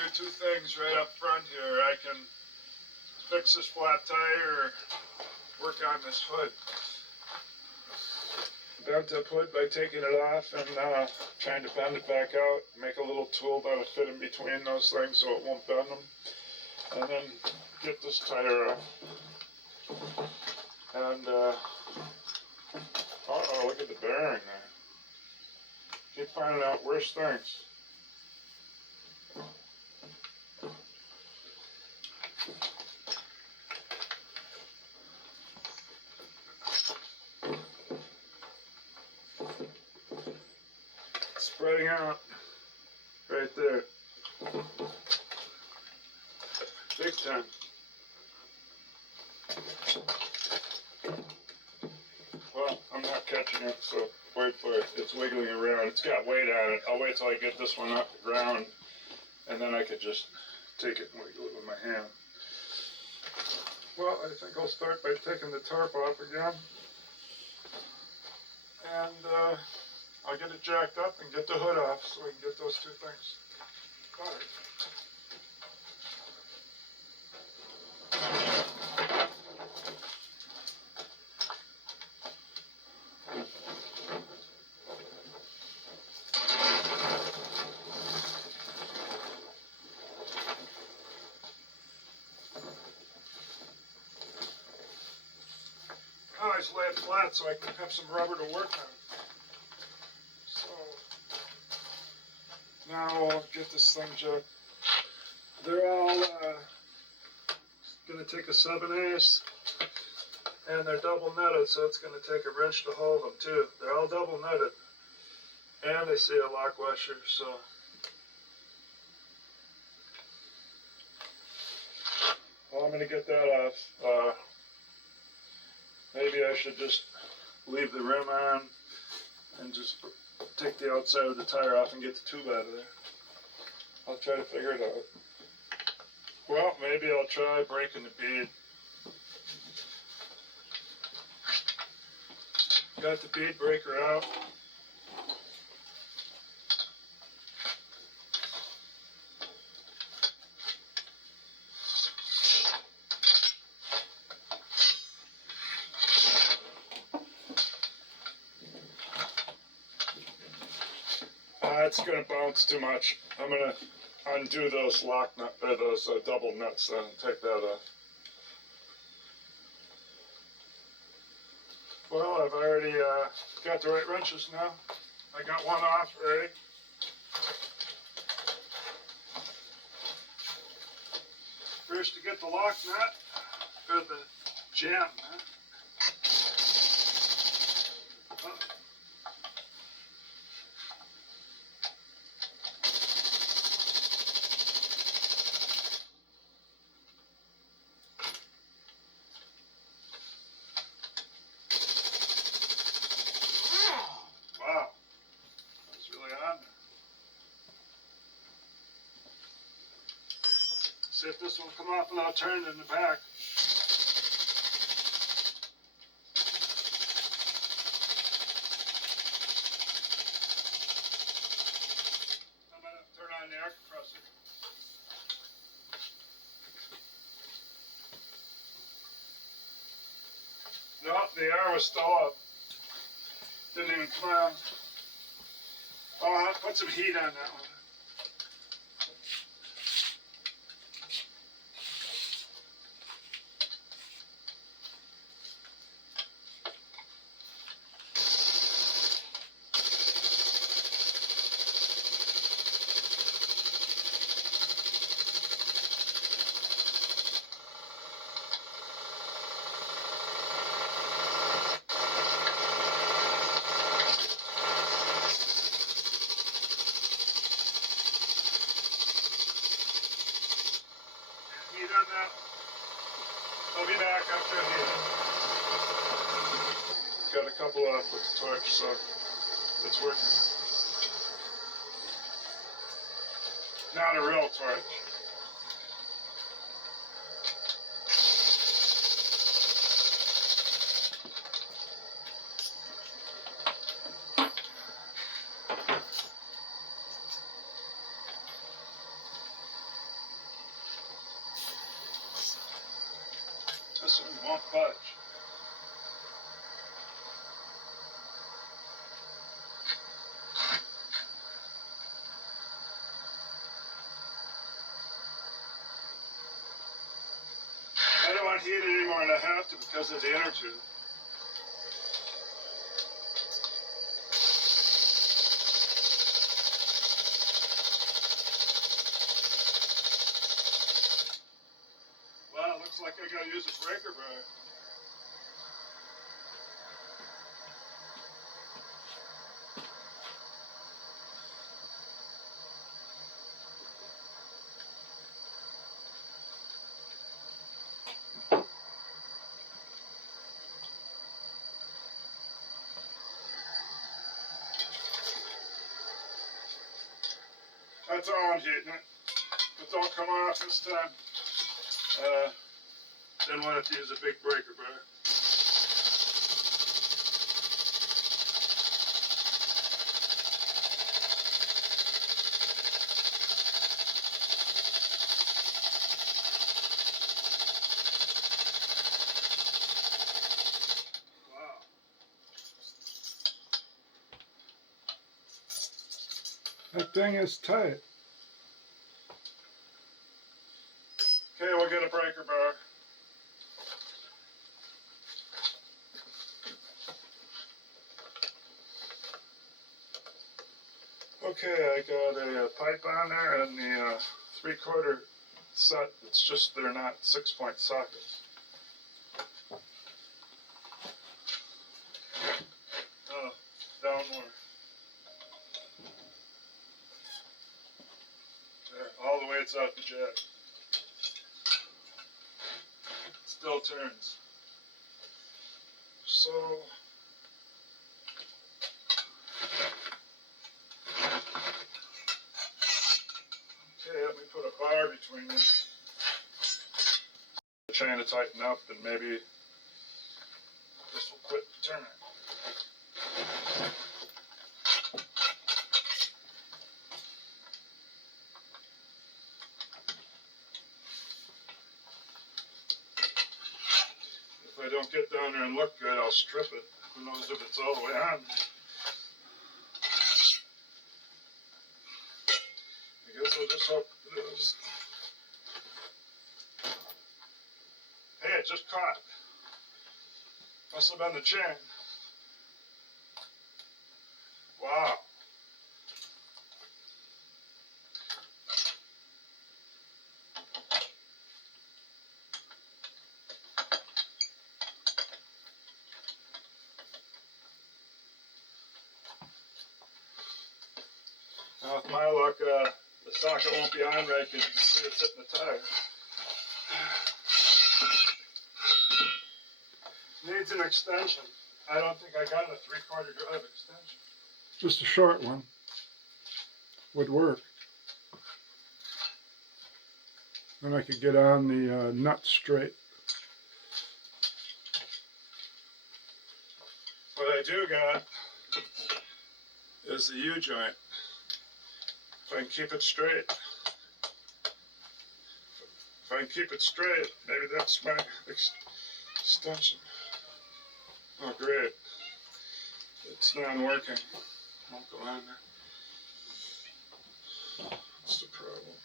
do two things right up front here. I can fix this flat tire or work on this hood. Bent up hood by taking it off and trying to bend it back out. Make a little tool that'll fit in between those things so it won't bend them. And then get this tire off. And, uh-oh, look at the bearing there. Keep finding out worse things. Spreading out right there. Big time. Well, I'm not catching it, so wait for it. It's wiggling around. It's got weight on it. I'll wait till I get this one off the ground, and then I could just take it and wiggle it with my hand. Well, I think I'll start by taking the tarp off again. And I'll get it jacked up and get the hood off so we can get those two things covered. I just lay it flat so I can have some rubber to work on. So now I'll get this thing jacked. They're all going to take a 7/8, and they're double nutted, so it's going to take a wrench to hold them too. They're all double nutted, and they see a lock washer, so. Well, I'm going to get that off. Maybe I should just leave the rim on and just take the outside of the tire off and get the tube out of there. I'll try to figure it out. Well, maybe I'll try breaking the bead. Got the bead breaker out. It's going to bounce too much. I'm going to undo those lock nut, or those double nuts and take that off. Well, I've already got the right wrenches now. I got one off already. First to get the lock nut, or the jam nut. Wow, that's really on there. See if this one will come off without turning in the back. I'm going to turn on the air compressor. No, the air was still up. Didn't even come on. Oh, I'll put some heat on that one. Heat on that. I'll be back after I heat. Got a couple off with the torch, so it's working. Not a real torch. this one won't budge. I don't want to heat it anymore than I have to because of the inner tube. Well, it looks like I gotta use a breaker bar. That's all I'm heating it. But don't come off this time. Then we'll have to use a big breaker bar. Wow. That thing is tight. Okay, we'll get a breaker bar. Okay, I got a pipe on there and the 3/4 set. It's just they're not 6-point sockets. Oh, down more. There, all the way it's out the jack. Still turns. So okay, let me put a bar between them. Trying to tighten up and maybe this will quit turning. If I don't get down there and look good, I'll strip it. Who knows if it's all the way on. I guess I'll just hope it is. Hey, it just caught. Must have been the chain. Wow. Now, with my luck, the socket won't be on right because you can see it's hitting the tire. Needs an extension. I don't think I got a 3/4 drive extension. Just a short one would work. Then I could get on the nut straight. What I do got is the U-joint. If I can keep it straight. If I can keep it straight, maybe that's my extension. Oh, great. It's not working. Won't go on there. What's the problem?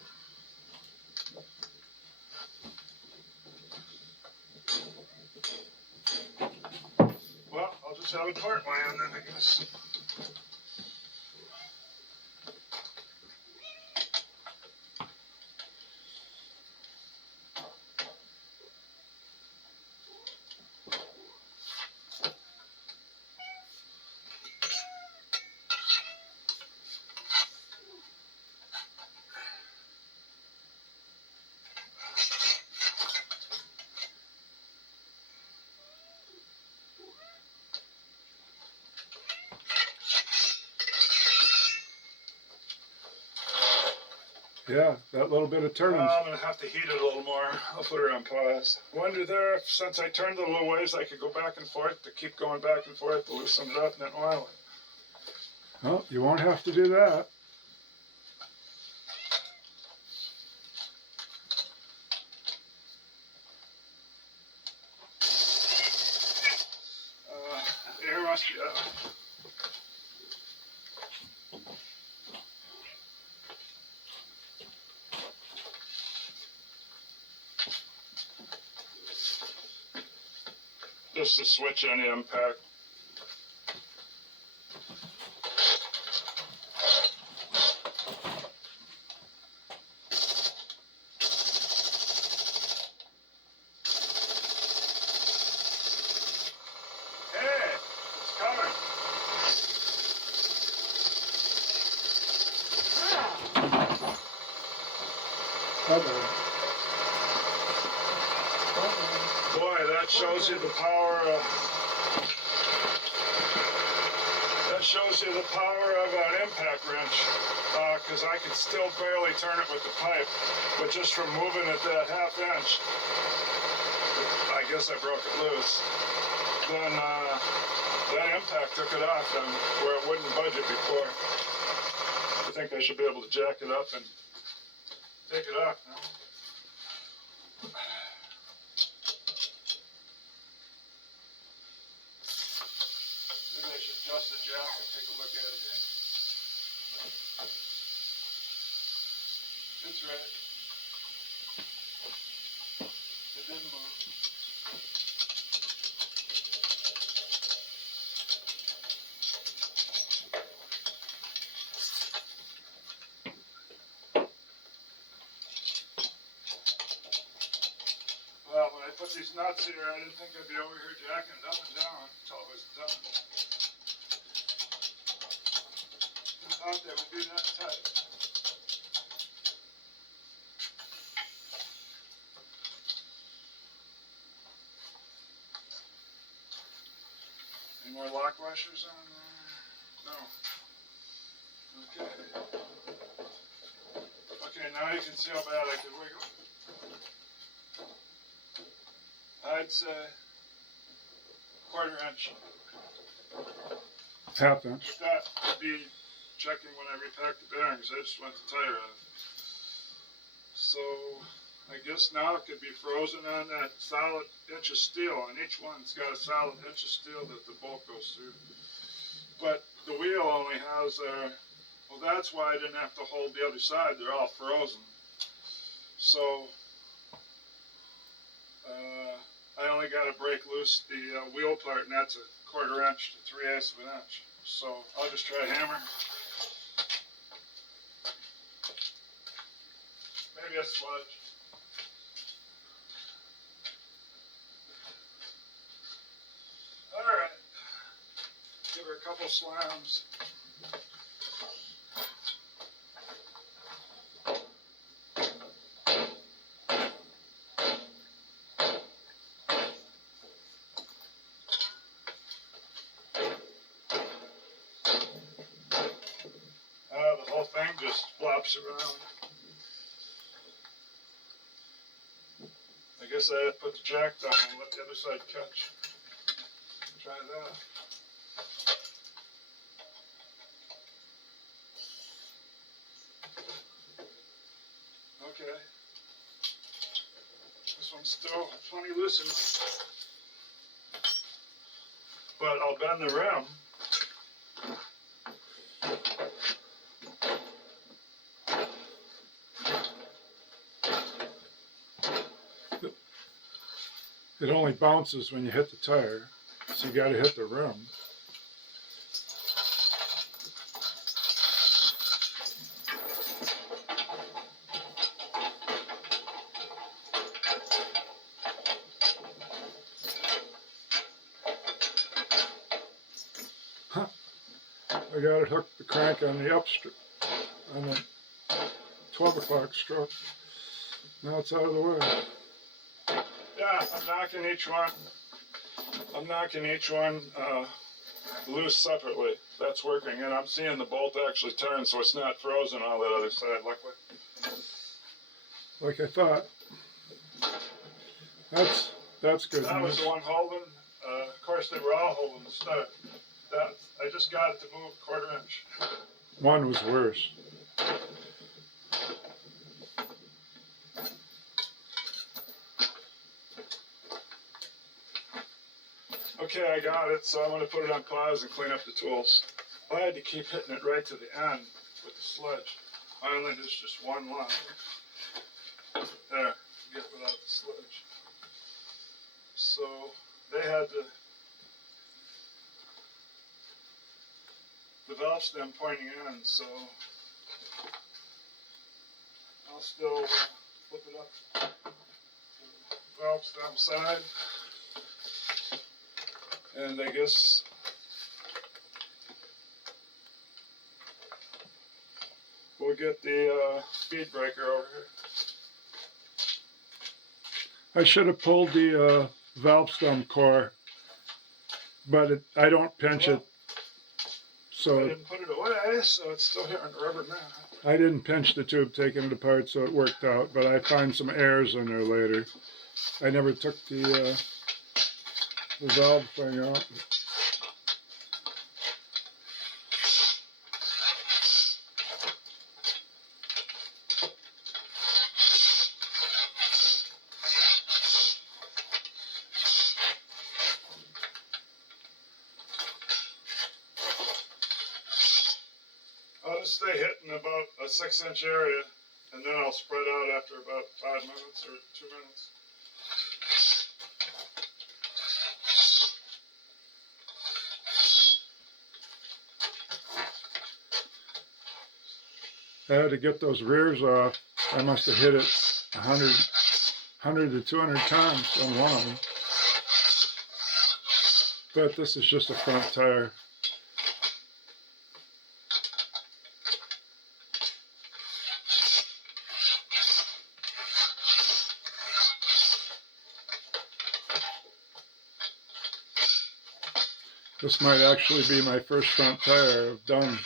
Well, I'll just have a part line then, I guess. Yeah, that little bit of turning. I'm going to have to heat it a little more. I'll put her on pause. I wonder there, since I turned it a little ways, I could go back and forth to keep going back and forth to loosen it up and then oil it. Well, you won't have to do that. lost you. Just to switch any impact. Hey, it's coming. Boy, that shows you the power of an impact wrench. Because I could still barely turn it with the pipe, but just from moving it that half inch, I guess I broke it loose. Then that impact took it off, and where it wouldn't budge it before. I think I should be able to jack it up and take it off now. Maybe I should adjust the jack and take a look at it here. It's right. It didn't move. Well, when I put these nuts here, I didn't think I'd be over here jacking it up and down until it was done. I thought they would be that tight. Any more lock washers on there? No. Okay. Okay, now you can see how bad I could wiggle. I'd say quarter inch. Half inch. That would be checking when I repack the bearings. I just went the tire out. So I guess now it could be frozen on that solid inch of steel, and each one's got a solid inch of steel that the bolt goes through. But the wheel only has well, that's why I didn't have to hold the other side. They're all frozen. So I only got to break loose the wheel part, and that's a quarter inch to 3/8 of an inch. So I'll just try a hammer. Maybe a sludge. All right. Give her a couple slams. The whole thing just flops around. I guess I have to put the jack down and let the other side catch. Try that. Okay. This one's still plenty loosened. But I'll bend the rim. It only bounces when you hit the tire, so you got to hit the rim. Huh. I got to hook the crank on the on the 12 o'clock stroke. Now it's out of the way. Yeah, I'm knocking each one loose separately. That's working, and I'm seeing the bolt actually turn, so it's not frozen on that other side, luckily. Like I thought. That's good. That was the one holding. Of course, they were all holding the stud. I just got it to move a quarter inch. One was worse. Okay. Okay, I got it, so I'm going to put it on pause and clean up the tools. I had to keep hitting it right to the end with the sledge. Island is just one line. There, get without the sledge. So they had the valve stem pointing in, so I'll still flip it up the valve stem side. And I guess we'll get the speed breaker over here. I should have pulled the valve stem core, but I don't pinch it. I So didn't put it away, so it's still here on the rubber mat. I didn't pinch the tube taking it apart, so it worked out. But I find some errors in there later. I never took the valve thing out. I'll just stay hitting about a 6-inch area, and then I'll spread out after about 5 minutes or 2 minutes. I had to get those rears off. I must have hit it 100 to 200 times on one of them. But this is just a front tire. This might actually be my first front tire I've done.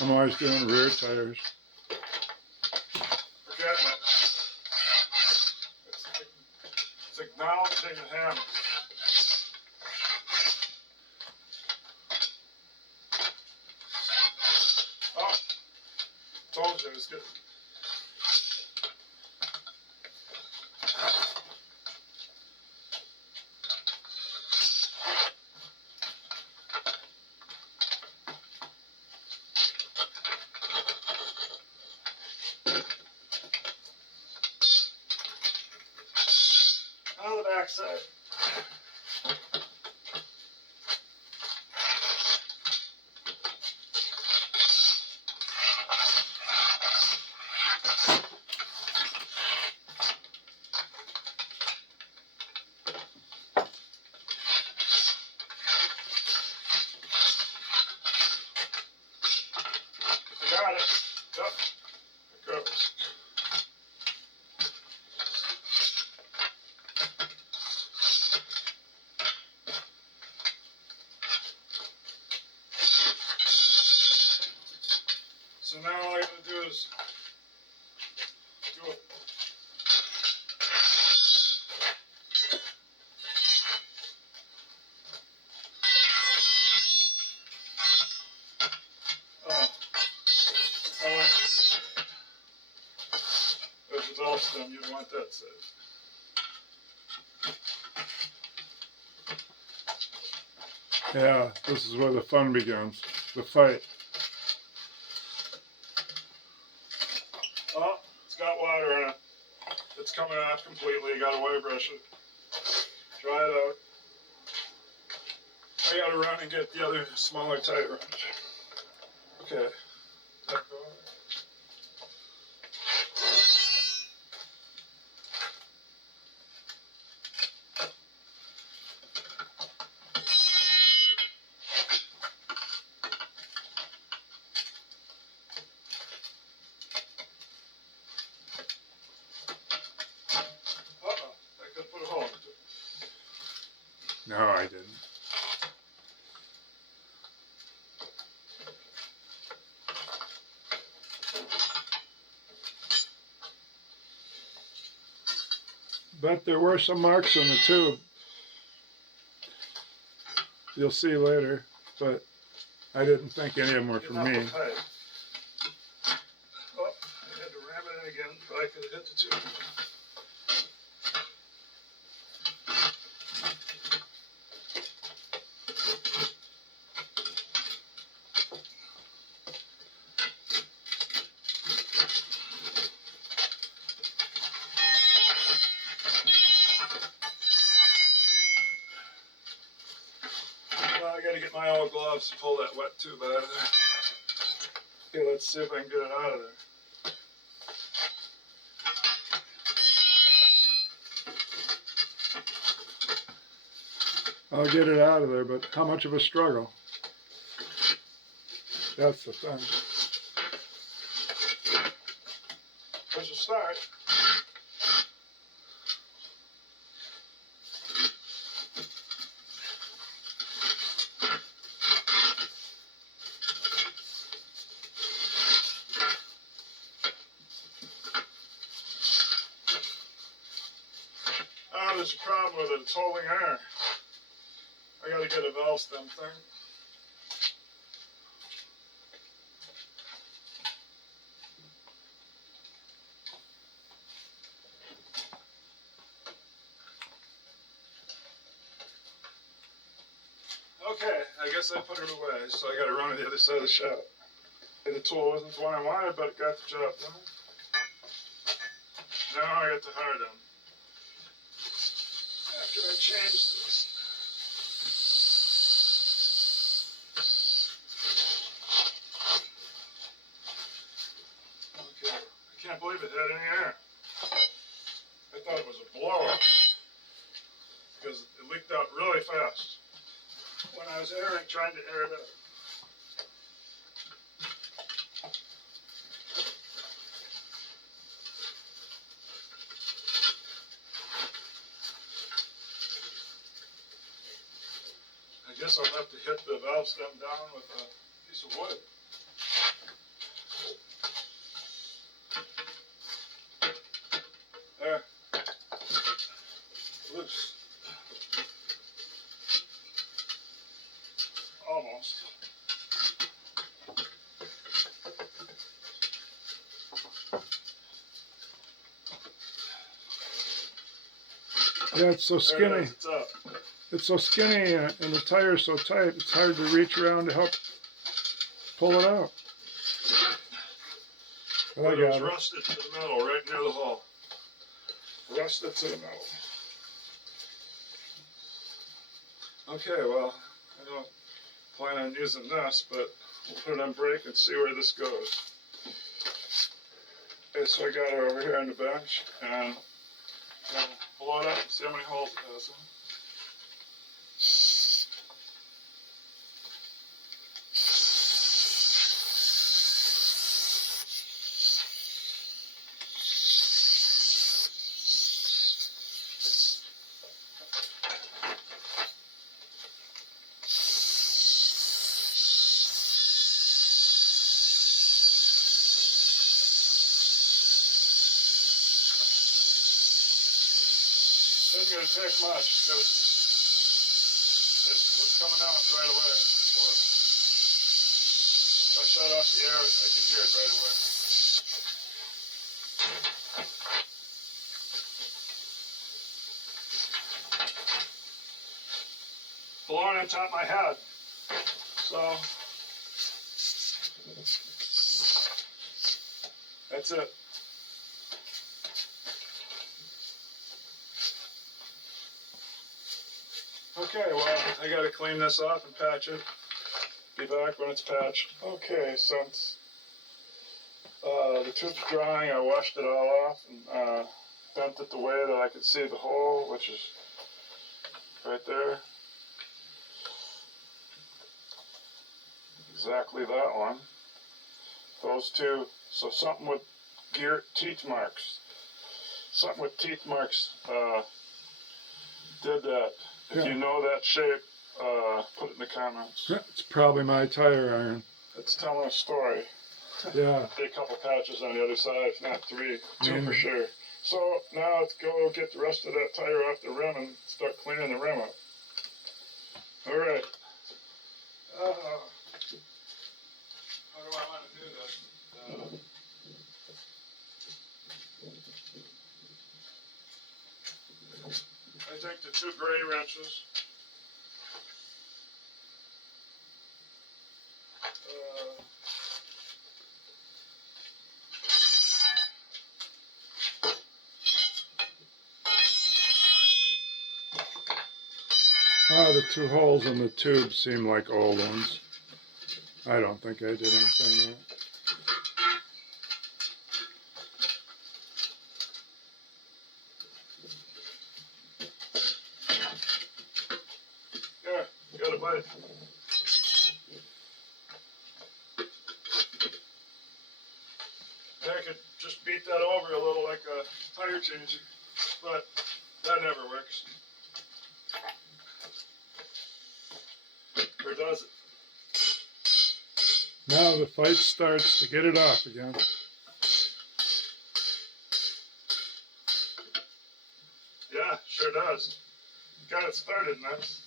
I'm always doing rear tires. Forgetting it. It's acknowledging the hammer. Oh, told you it was good. On the back side. I got it. Yep. It goes. So now all I gotta do is do it. There's a valve stem, you'd want that set. Yeah, this is where the fun begins. The fight. Oh, it's got water in it. It's coming off completely. You gotta wire brush it. Dry it out. I gotta run and get the other smaller tight wrench. Okay. Let go. Uh-oh, I could put a hole in it. No, I didn't. But there were some marks on the tube. You'll see later, but I didn't think any of them were for Getting me. awful tight. Oh, I had to ram it in again, but I could have hit the tube. no gloves to pull that wet tube out of there. Okay, let's see if I can get it out of there. I'll get it out of there, but how much of a struggle? That's the thing. There's a start. Oh, there's a problem with it. It's holding air. I gotta get a valve stem thing. Okay, I guess I put it away, so I gotta run to the other side of the shop. The tool wasn't the one I wanted, but it got the job done. Now I got the hard end. After I change this. Okay, I can't believe it had any air. I thought it was a blower because it leaked out really fast when I was trying to air it out. I guess I'll have to hit the valve stem down with a piece of wood. There. Loose. Almost. Yeah, it's so There it skinny. is. It's up. It's so skinny and the tire's so tight, it's hard to reach around to help pull it out. But I But it was got it. rusted to the metal right near the hole. Rusted to the metal. Okay, well, I don't plan on using this, but we'll put it on break and see where this goes. Okay, so I got her over here on the bench, and blow it up and see how many holes it has in. Isn't going to take much because it was coming out right away before. If I shut off the air, I could hear it right away. Blowing on top of my head. So that's it. Okay, well, I gotta clean this off and patch it. Be back when it's patched. Okay, since the tube's drying, I washed it all off and bent it the way that I could see the hole, which is right there. Exactly that one. Those two, so something with teeth marks. Something with teeth marks did that. If you know that shape, put it in the comments. It's probably my tire iron. It's telling a story. Yeah. Did a couple patches on the other side, if not three, two for sure. So now let's go get the rest of that tire off the rim and start cleaning the rim up. All right. How do I want to do this? I think the two gray wrenches. The two holes in the tube seem like old ones. I don't think I did anything right. Yeah, got a bite. I could just beat that over a little like a tire changer, but that never works. Or does it? Now the fight starts to get it off again. Yeah, sure does. Got it started nice.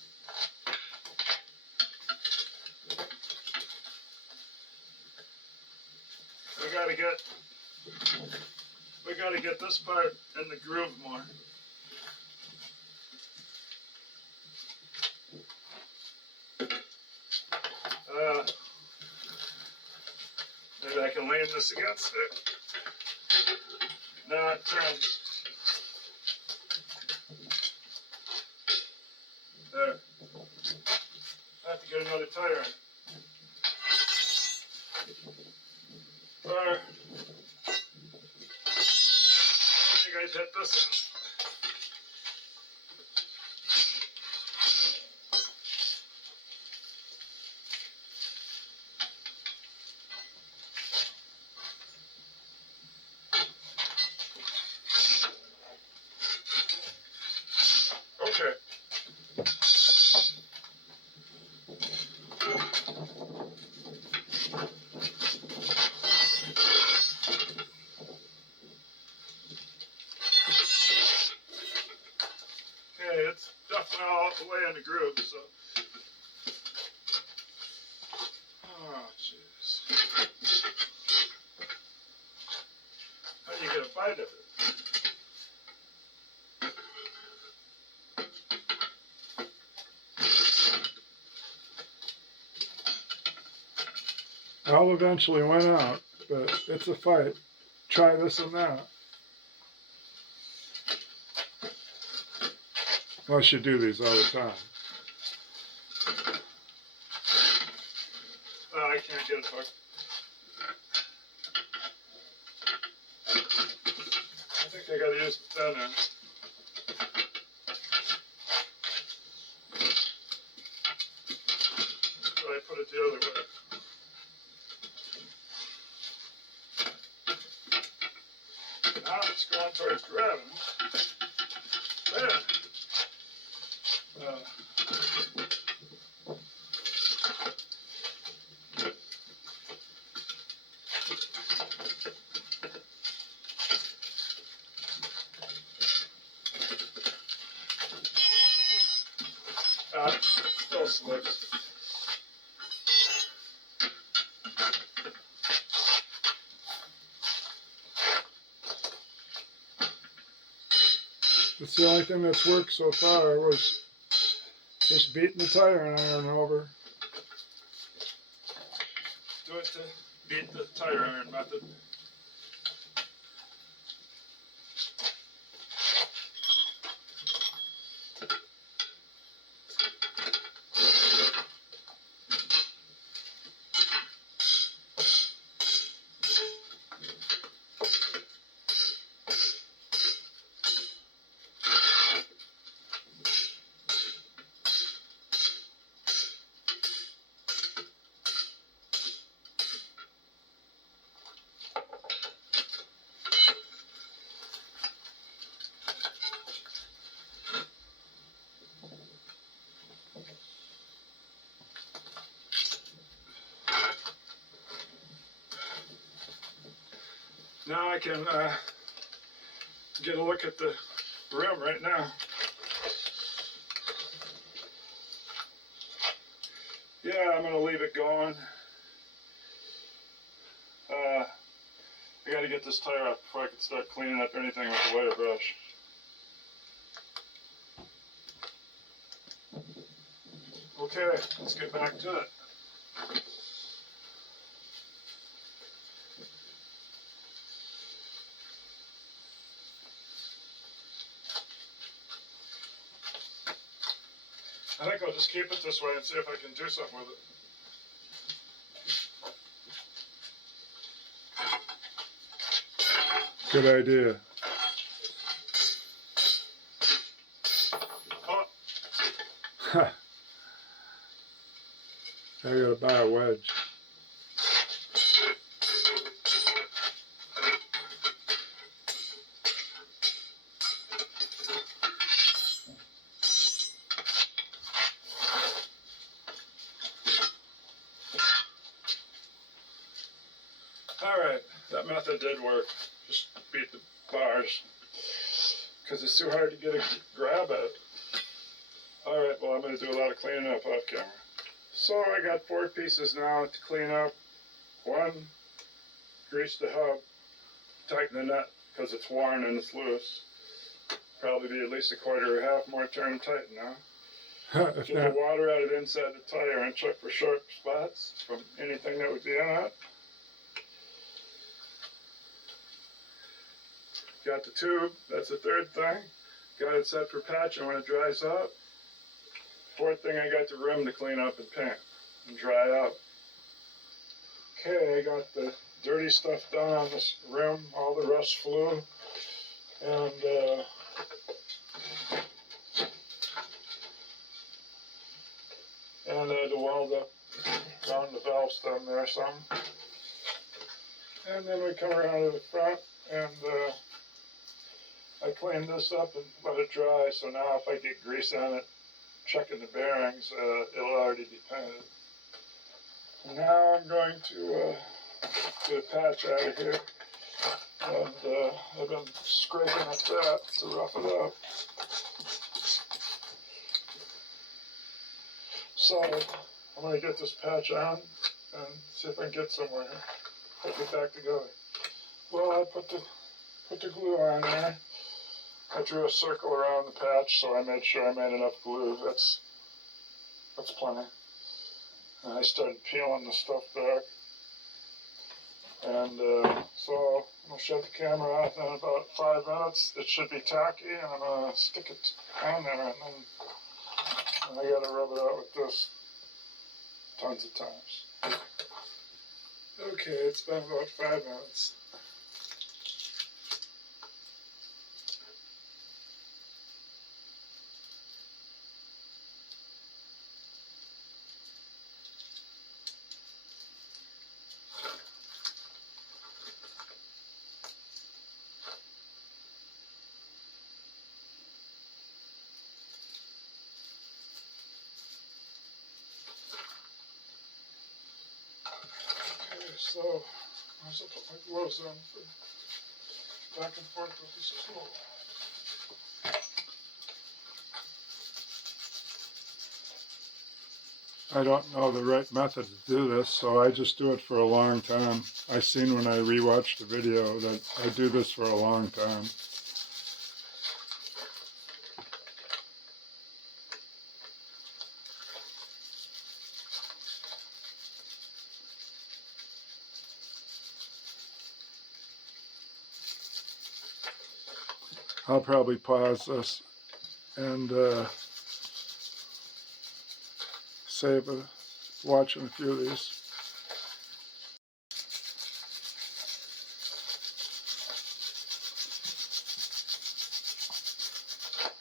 We gotta get this part in the groove more. Maybe I can lean this against it. Now it turns. There. I have to get another tire in. Or you guys hit this in. Okay. Okay, it's definitely all the way in the groove, so. Oh, jeez. How do you get a bite of it? I'll eventually win out, but it's a fight. Try this and that. Unless you do these all the time. Oh, I can't get it hooked. I think I gotta use the thin end. But I put it the other way. Now it's going towards gravity. There. Still slips. That's the only thing that's worked so far was just beating the tire iron over. Do it to beat the tire iron method. Now I can get a look at the rim right now. Yeah, I'm going to leave it going. I got to get this tire off before I can start cleaning up anything with the wire brush. Okay, let's get back to it. I think I'll just keep it this way and see if I can do something with it. Good idea. Oh, I gotta buy a wedge. alright, that method did work. Just beat the bars. Because it's too hard to get a grab at it. Alright, well, I'm going to do a lot of cleaning up off camera. So I got 4 pieces now to clean up. 1, grease the hub, tighten the nut because it's worn and it's loose. Probably be at least a quarter or half more turn tight now. If Get not, the water out of the inside the tire and check for sharp spots from anything that would be in it. Got the tube, that's the 3rd thing. Got it set for patching when it dries out. 4th thing, I got the rim to clean up and paint and dry out. Okay, I got the dirty stuff done on this rim, all the rust flew, and I had to weld up around the valve stem there some. And then we come around to the front, and I cleaned this up and let it dry, so now if I get grease on it, checking the bearings, it'll already be painted. Now I'm going to get a patch out of here, and I've been scraping at that to rough it up. So I'm going to get this patch on and see if I can get somewhere. Put it back together. Well, I put the glue on there. I drew a circle around the patch, so I made sure I made enough glue. That's plenty. And I started peeling the stuff back. And so I'm going to shut the camera off, and in about 5 minutes it should be tacky, and I'm going to stick it on there, and then I got to rub it out with this tons of times. Okay, it's been about 5 minutes. So, I also put my gloves on for back and forth with this tool. I don't know the right method to do this, so I just do it for a long time. I seen when I rewatched the video that I do this for a long time. I'll probably pause this and save watching a few of these.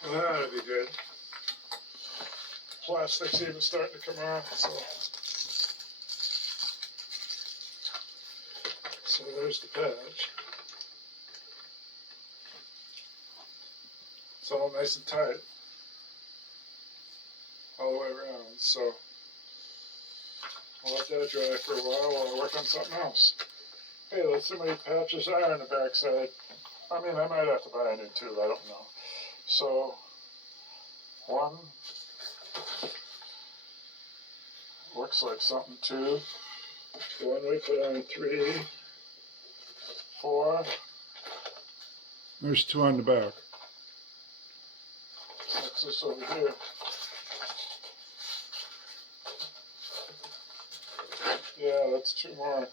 Well, that'll be good. Plastic's even starting to come off, so there's the patch. It's all nice and tight all the way around, so I'll let that dry for a while while I work on something else. Hey, let's see how many patches are on the backside. I mean, I might have to buy a new tube, I don't know. So, 1, looks like something 2, the one we put on 3, 4, There's 2 on the back. what's this over here? Yeah, that's 2 more.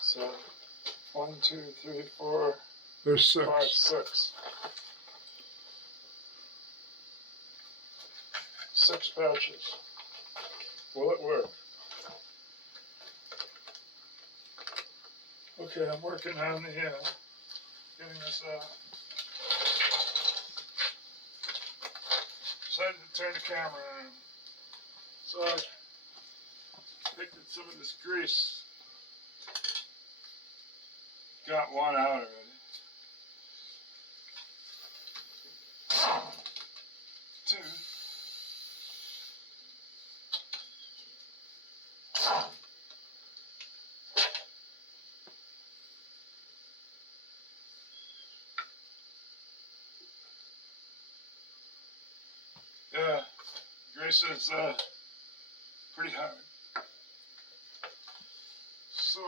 So, 1, 2, 3, 4, There's 6. 5, 6. 6 patches. Will it work? Okay, I'm working on the getting this out. Decided to turn the camera on. So I picked at some of this grease. Got one out already. Two. Yeah, grease is pretty hard. So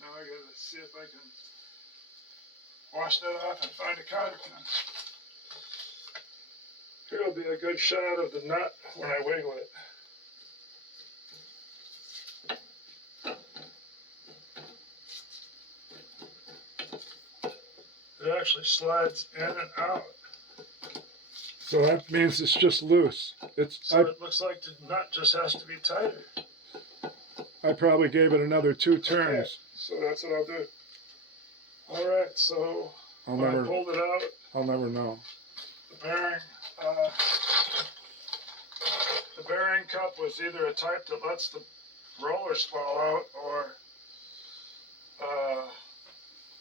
now I gotta see if I can wash that off and find a cotter pin. Here'll be a good shot of the nut when I wiggle it. It actually slides in and out. So that means it's just loose. So it looks like the nut just has to be tighter. I probably gave it another 2 turns. Okay, so that's what I'll do. All right, so I pulled it out. I'll never know. The bearing cup was either a type that lets the rollers fall out or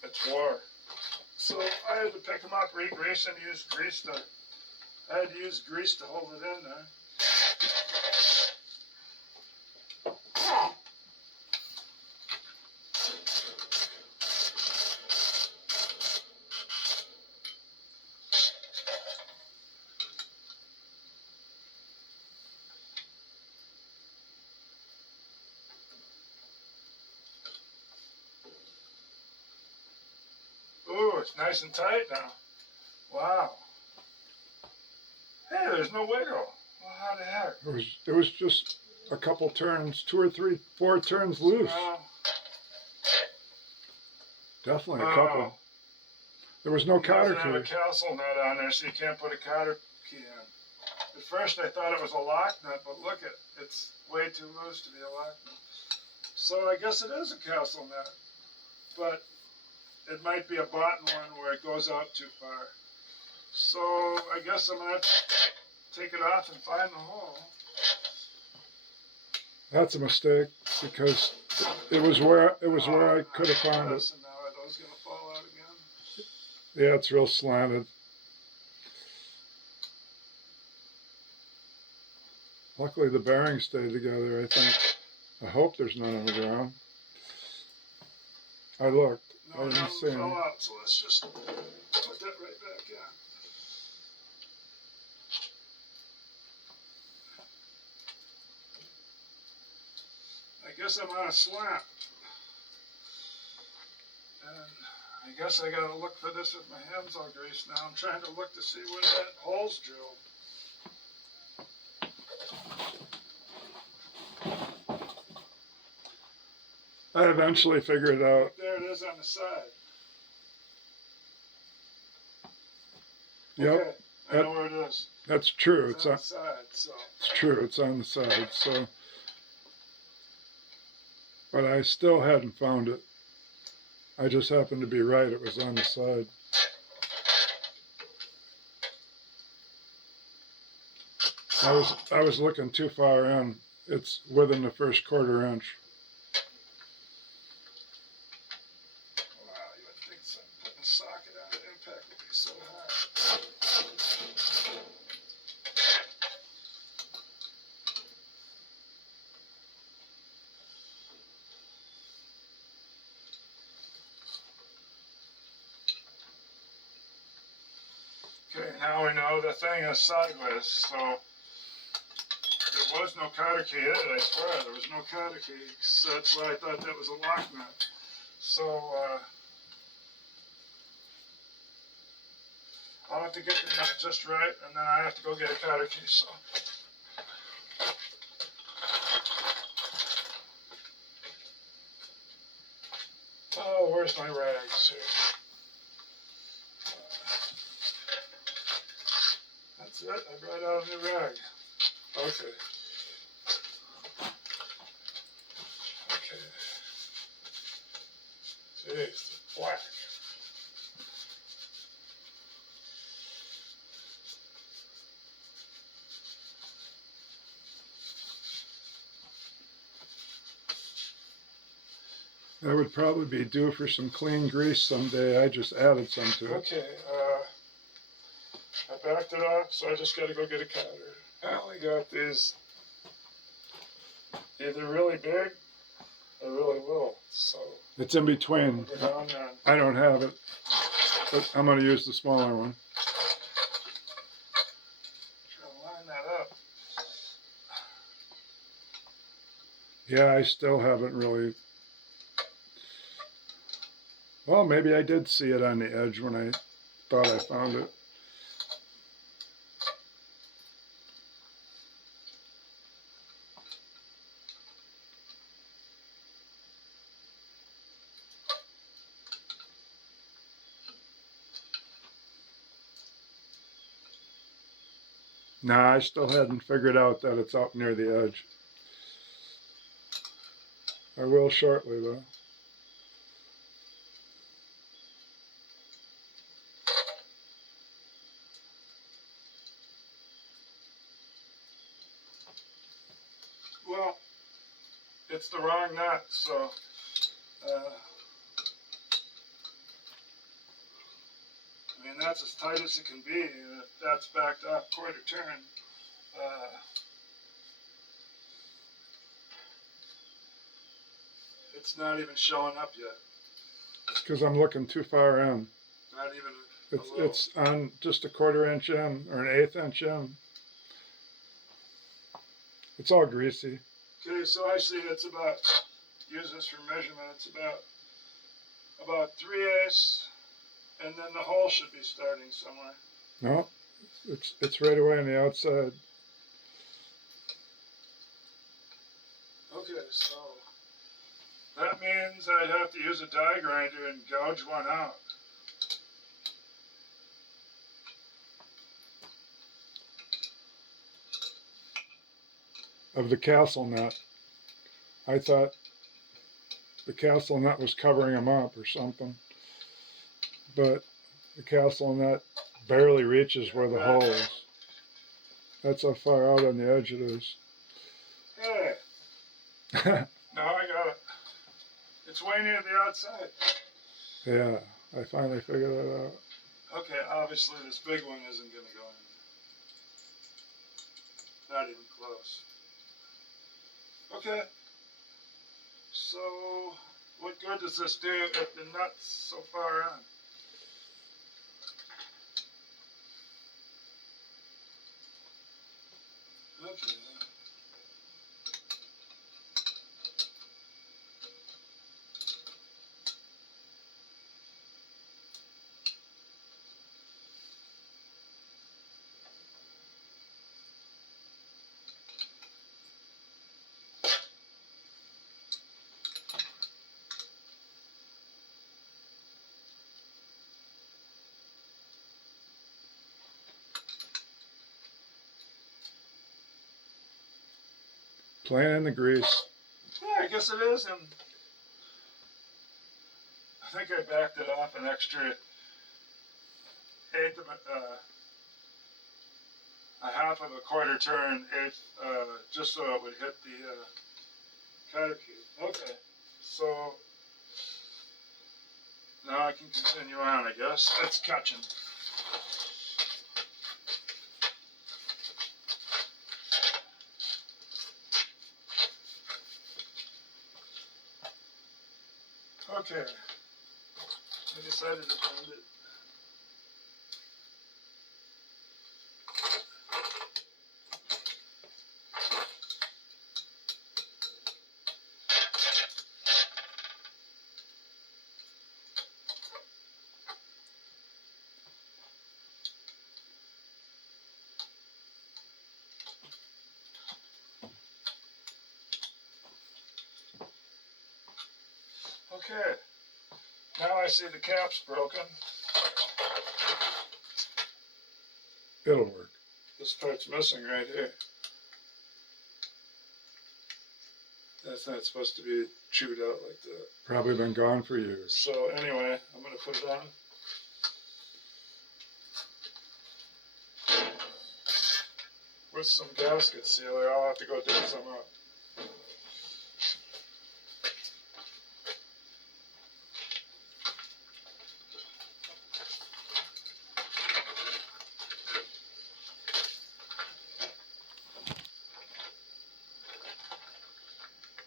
it's wore. So I had to pick them up, re-grease, and use grease to. I had to use grease to hold it in there. Ooh, it's nice and tight now. Wow. Hey, there's no wiggle. Well, how the heck? It was just a couple turns, 2 or 3, 4 turns loose. Definitely a couple. There was no cotter key. It doesn't have a castle nut on there, so you can't put a cotter key in. At first I thought it was a lock nut, but look it's way too loose to be a lock nut. So I guess it is a castle nut, but it might be a bottom one where it goes out too far. So I guess I'm gonna have to take it off and find the hole. That's a mistake because it was where I could have found it. And now are those gonna fall out again? Yeah, it's real slanted. Luckily the bearings stayed together, I think. I hope there's none on the ground. I looked. No, I didn't see fell any. out, so let's just put that right back in. I guess I'm on a slant. And I guess I gotta look for this with my hands all greased now. I'm trying to look to see where that hole's drilled. I eventually figured it out. There it is on the side. Yep. Okay, I know where it is. That's true. It's on the side, so. It's true. It's on the side. So, but I still hadn't found it. I just happened to be right. It was on the side. I was looking too far in. It's within the first 1/4 inch. Wow, you would think putting a socket on an impact would be so hard. Okay, now we know the thing is sideways, so there was no cotter key in it, I swear, there was no cotter key, so that's why I thought that was a lock nut. So, I'll have to get the nut just right, and then I have to go get a cotter key, so. Oh, where's my rags here? That's it, I brought out a new rag. Okay. Okay. Jeez, it's black. That would probably be due for some clean grease someday. I just added some to it. Okay, I backed it off, so I just gotta go get a counter. I only got these either really big or really little, so It's in between. go down there. I don't have it, but I'm going to use the smaller one. Try to line that up. Yeah, I still haven't really. Well, maybe I did see it on the edge when I thought I found it. Nah, I still hadn't figured out that it's up near the edge. I will shortly, though. Well, it's the wrong nut, so I mean, that's as tight as it can be. That's backed off quarter turn. It's not even showing up yet. It's because I'm looking too far in. Not even a little. It's on just a 1/4 inch in, or an 1/8 inch in. It's all greasy. Okay, so I see it's about, use this for measurement, it's about 3/8, and then the hole should be starting somewhere. No, it's right away on the outside. Okay, so that means I'd have to use a die grinder and gouge one out. Of the castle nut. I thought the castle nut was covering them up or something. But the castle nut barely reaches where the hole is. That's how far out on the edge it is. Hey, now I got it. It's way near the outside. Yeah, I finally figured that out. Okay, obviously this big one isn't going to go in there. Not even close. Okay. So, what good does this do if the nut's so far in? Okay. Playing in the grease. Yeah, I guess it is, and I think I backed it off an extra eighth of a half of a quarter turn, just so it would hit the cutter cube. Okay, so now I can continue on, I guess. It's catching. Okay, I decided to bend it. Okay, now I see the cap's broken. It'll work. This part's missing right here. That's not supposed to be chewed out like that. Probably been gone for years. So anyway, I'm going to put it on. With some gasket sealer, I'll have to go dig some up.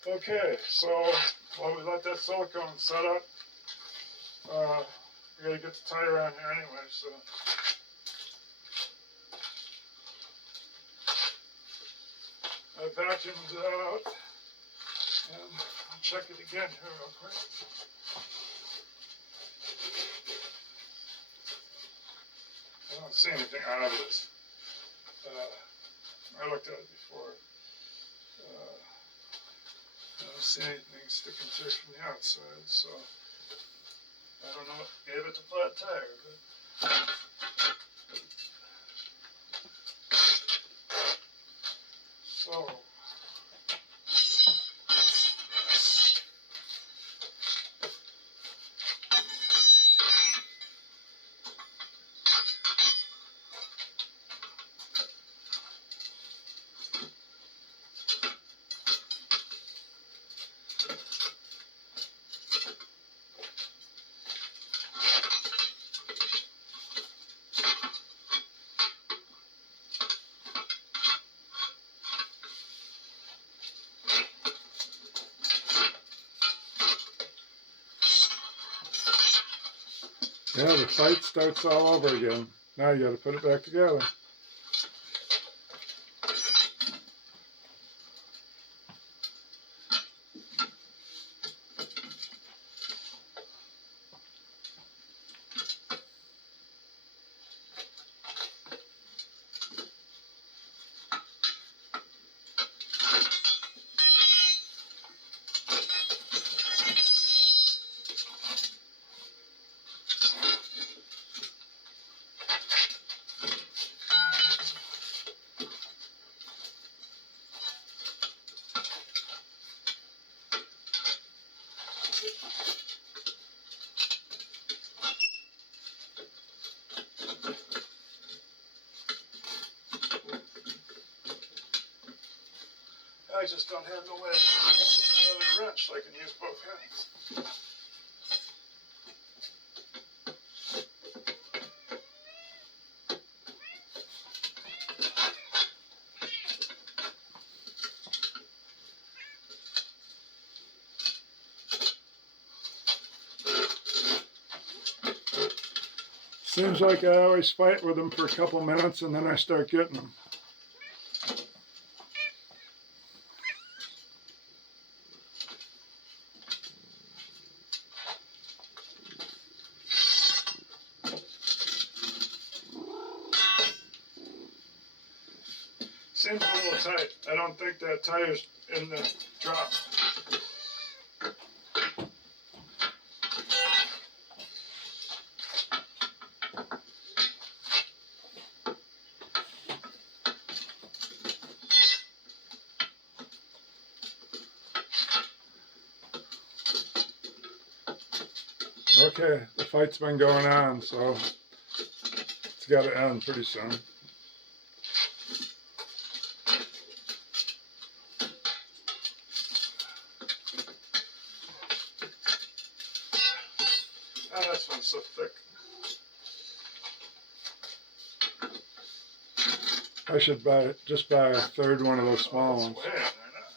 Okay, so while we let that silicone set up, we gotta get the tire on here anyway, so. I vacuumed it out, and I'll check it again here real quick. I don't see anything obvious. I looked at it before. I don't see anything sticking through from the outside, so I don't know what gave it the flat tire, but so Yeah, the fight starts all over again. Now you got to put it back together. I just don't have no way of holding another wrench so I can use both hands. Seems like I always fight with them for a couple minutes and then I start getting them. Seems a little tight. I don't think that tire's in the drop. Okay, the fight's been going on, so it's got to end pretty soon. Ah, this one's so thick. I should just buy a third one of those small ones. Way in there now.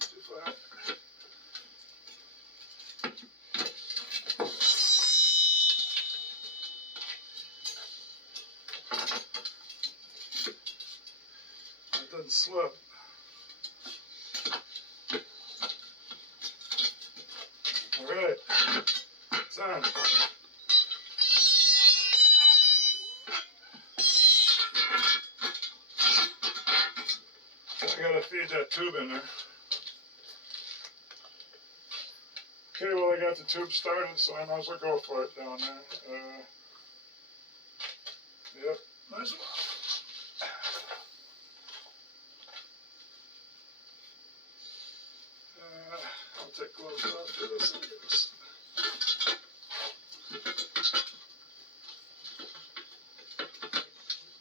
Too flat. It doesn't slip. All right, it's on. I gotta feed that tube in there. Okay, well I got the tube started, so I might as well go for it down there. Yep, might as well. I'll take gloves off for this, I guess.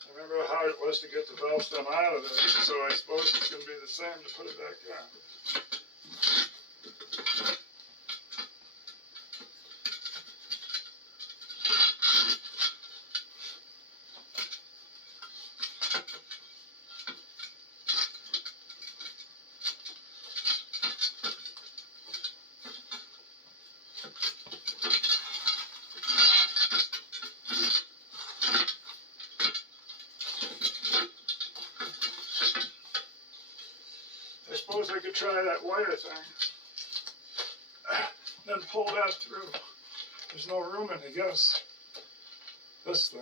I remember how hard it was to get the valve stem out of there, so I suppose it's going to be the same to put it back on. I suppose I could try that wire thing. Then pull that through. There's no room in, I guess. This thing.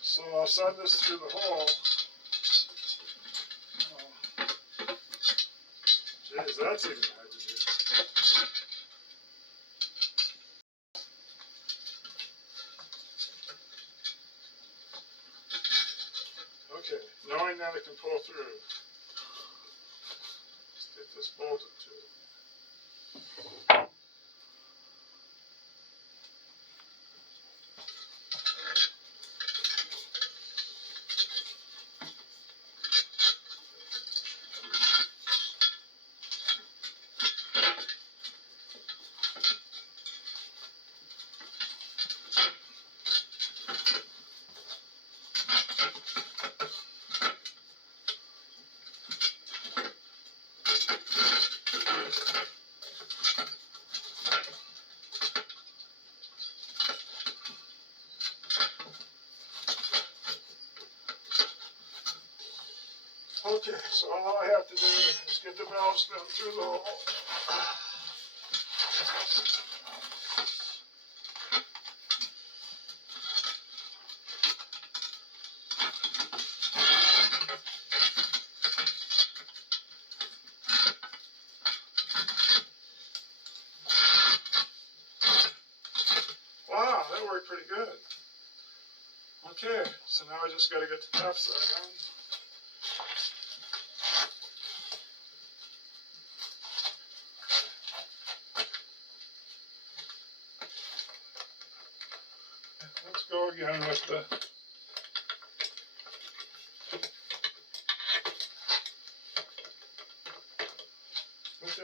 So I'll send this through the hole. Oh. Jeez, that's even hard to do. Okay, knowing that it can pull through, let's get this bolted to it. Okay, so all I have to do is get the valve stem through the hole. Wow, that worked pretty good. Okay, so now I just got to get the top side on. Let's go again with the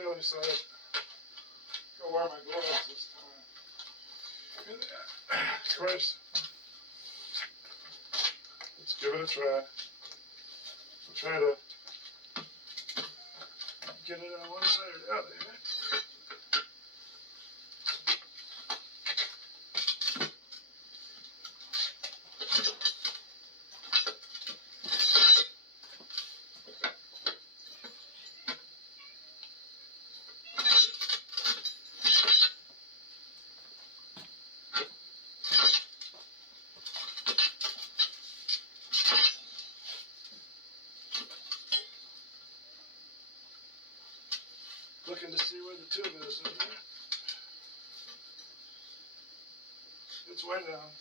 other side. Go wear my gloves this time. Christ. Let's give it a try. I'll try to get it on one side or the other. Looking to see where the tube is, isn't it? It's way down.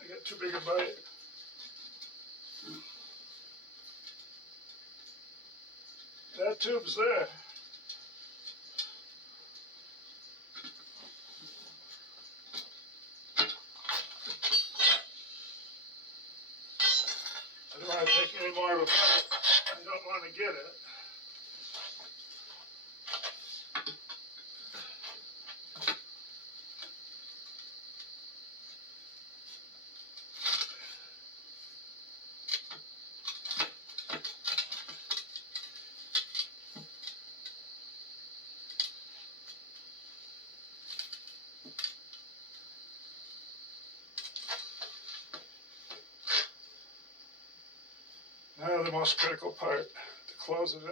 I got too big a bite. That tube's there. I don't want to take any more of a bite. I don't want to get it. Now the most critical part, to close it in.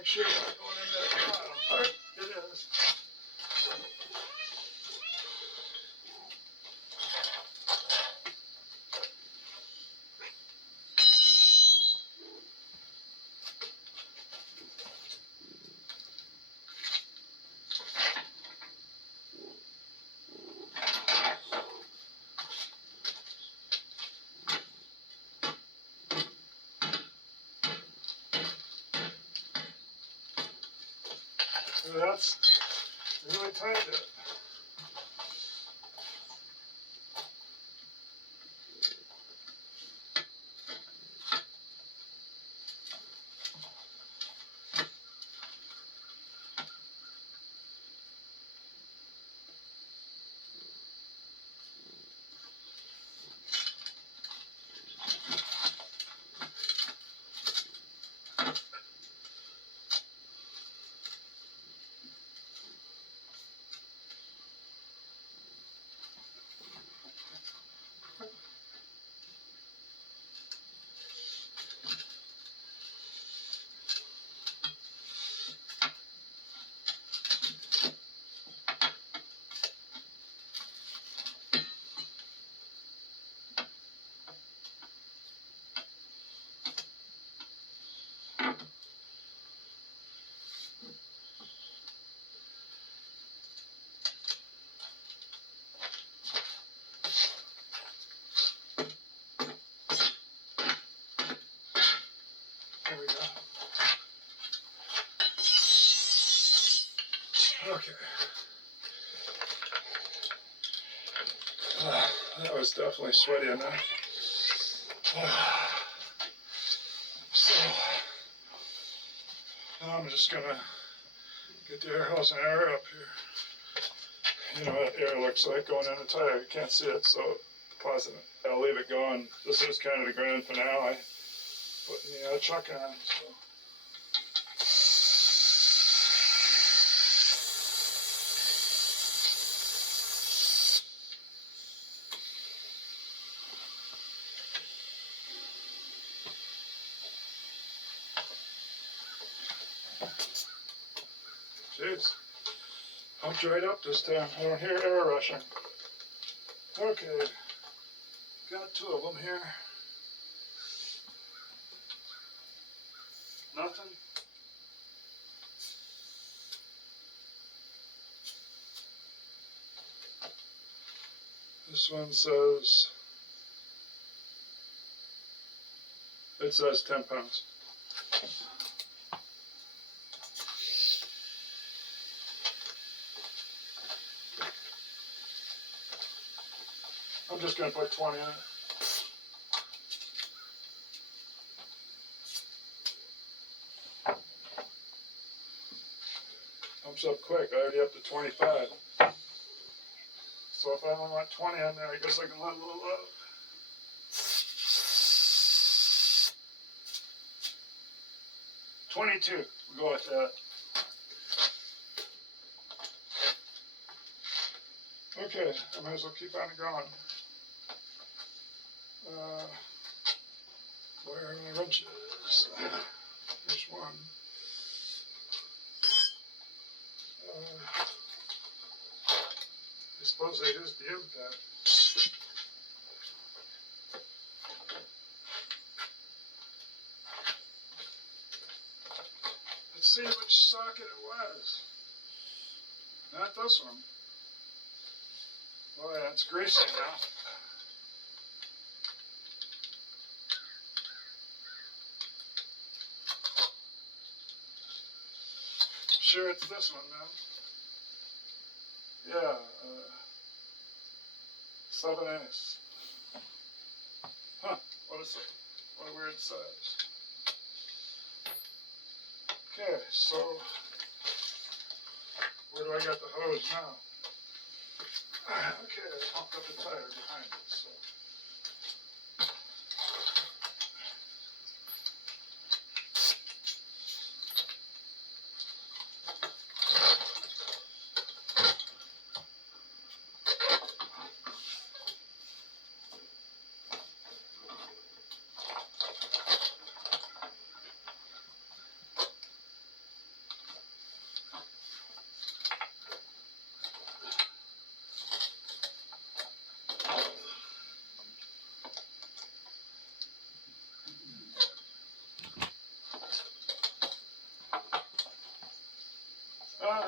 make sure it's not going in that bottom part. It is. That's really tight it. There we go. Okay. That was definitely sweaty enough. So now I'm just gonna get the air hose and air up here. You know what air looks like going in the tire. You can't see it, so pause it. I'll leave it going. This is kind of the grand finale. Putting the chuck on. So. Jeez, pumped right up this time. I don't hear air rushing. Okay, got two of them here. Nothing. This one says, it says 10 pounds. I'm just going to put 20 in it. Pumps up quick, already up to 25. So if I only want 20 in there, I guess I can let a little up. $22, we'll go with that. Okay, I might as well keep on going. Where are my wrenches? There's one. I suppose they used the impact. Let's see which socket it was. Not this one. Boy, that's greasy now. Sure it's this one now. Yeah, 7/8. Huh, what a weird size. Okay, so where do I got the hose now? Okay, I pumped up the tire behind it, so.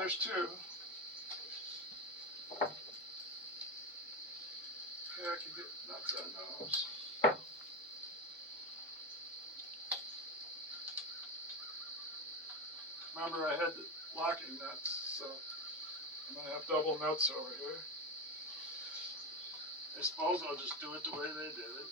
there's two. Okay, I can get nuts on those. Remember, I had the locking nuts, so I'm going to have double nuts over here. I suppose I'll just do it the way they did it.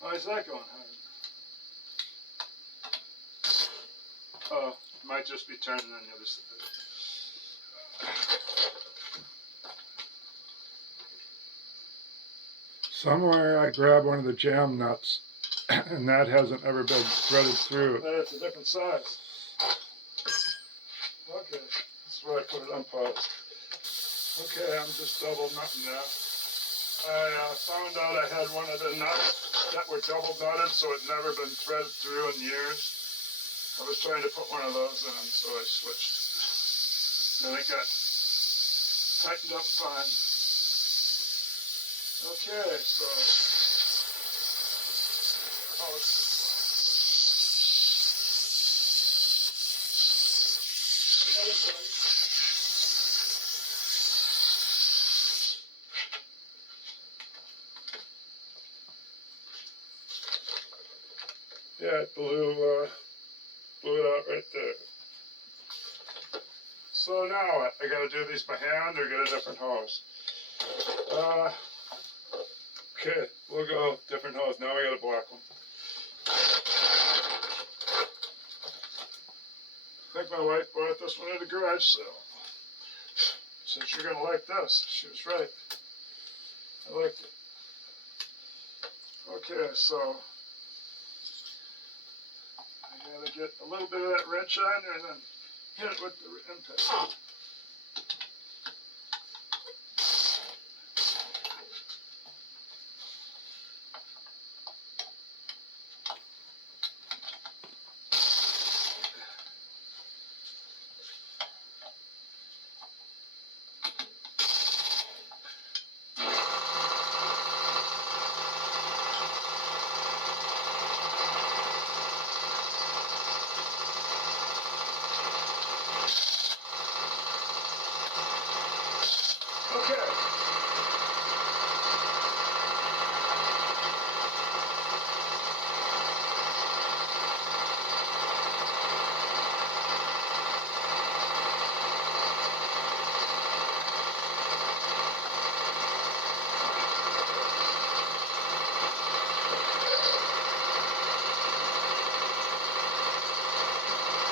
Why is that going hard? Oh, might just be turning on the other side. Somewhere I grabbed one of the jam nuts, and that hasn't ever been threaded through. It's a different size. Okay, that's where I put it on pause. Okay, I'm just double nutting now. I found out I had one of the nuts that were double nutted, so it never been threaded through in years. I was trying to put one of those in, so I switched. Then it got tightened up fine. Okay, so yeah, it blew it out right there. So now I gotta do these by hand or get a different hose. Okay, we'll go different hose. Now we got a black one. I think my wife bought this one at a garage sale. Since you're gonna like this, she was right. I liked it. Okay, so I gotta get a little bit of that wrench on there and then hit it with the impact. Okay.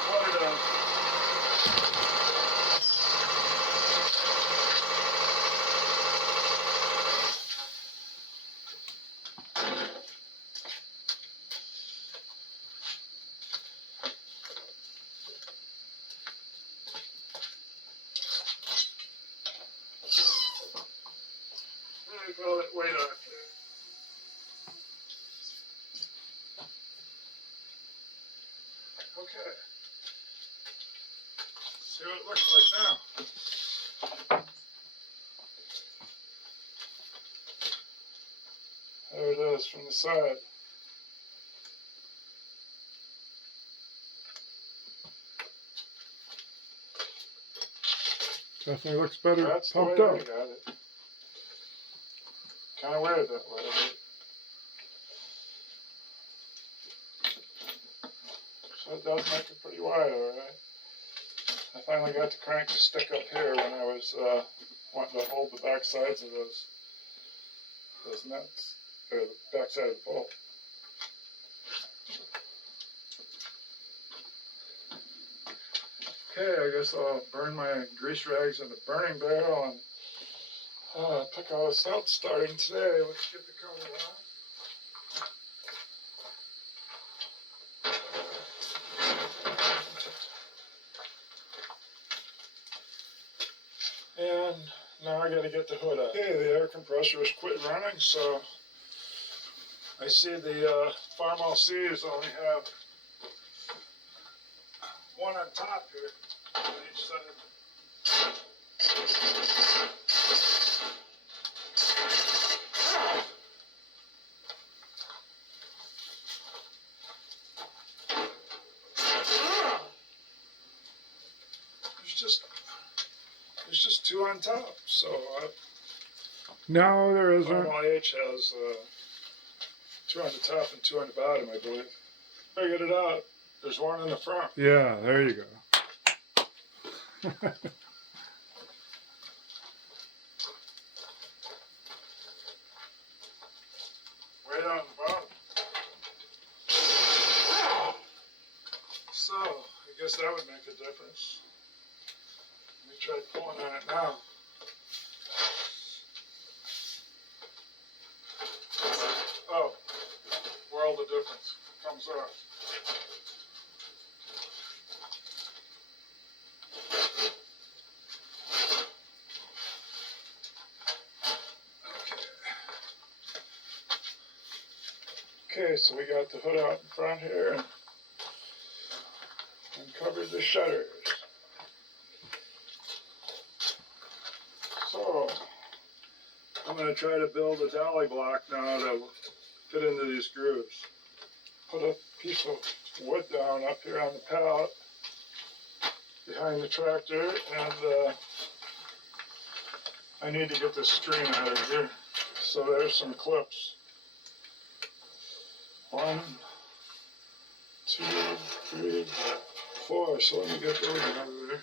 Water down. There you go, that weight on it. Okay. See what it looks like now. There it is from the side. Definitely looks better That's the way pumped they up. got it. Kind of weird that way. So it does make it pretty wide, alright. I finally got the crank to stick up here when I was wanting to hold the back sides of those nuts, or the back side of the bolt. Okay, I guess I'll burn my grease rags in the burning barrel and pick all this out starting today. Let's get the cover on. And now I gotta get the hood up. Okay, the air compressor has quit running, so I see the Farmall C's only have one on top here on each side. There's just two on top, so No, there isn't. Farmall H has two on the top and two on the bottom, I believe. Figured it out. There's one in the front. Yeah, there you go. Way down the bottom. So, I guess that would make a difference. Let me try pulling on it now. Oh, world of difference. Comes off. Okay, so we got the hood out in front here and uncovered the shutters. So, I'm going to try to build a dolly block now that will fit into these grooves. Put a piece of wood down up here on the pallet behind the tractor, and I need to get this screen out of here. So there's some clips. 1, 2, 3, 4. So let me get those out of there.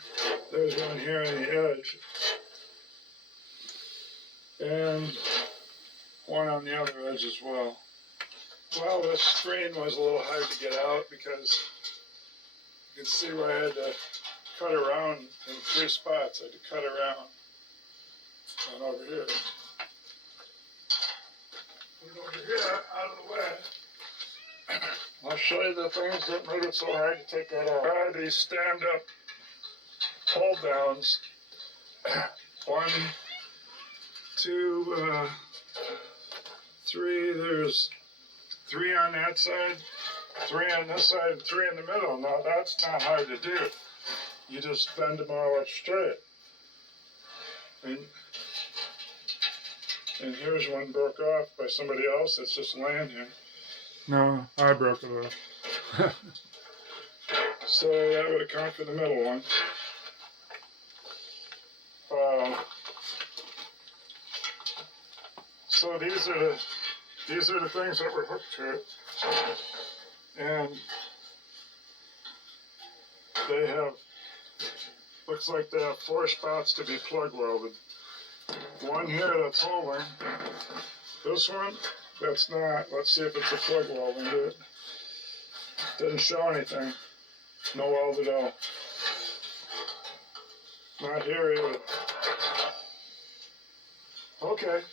There's one here on the edge. And one on the other edge as well. Well, this screen was a little hard to get out because you can see where I had to cut around in 3 spots. I had to cut around and over here. Put it over here out of the way. I'll show you the things that made it so hard to take that out. These stand-up hold downs. 1, 2, 3. There's 3 on that side, 3 on this side, and 3 in the middle. Now that's not hard to do. You just bend them all up straight. And here's one broke off by somebody else that's just laying here. No, I broke it off. So that would account for the middle one. So these are the things that were hooked to it, and they have, looks like they have 4 spots to be plug welded. One here that's holding. This one, that's not. Let's see if it's a plug weld into it. Doesn't show anything. No weld at all. Not here either. Okay,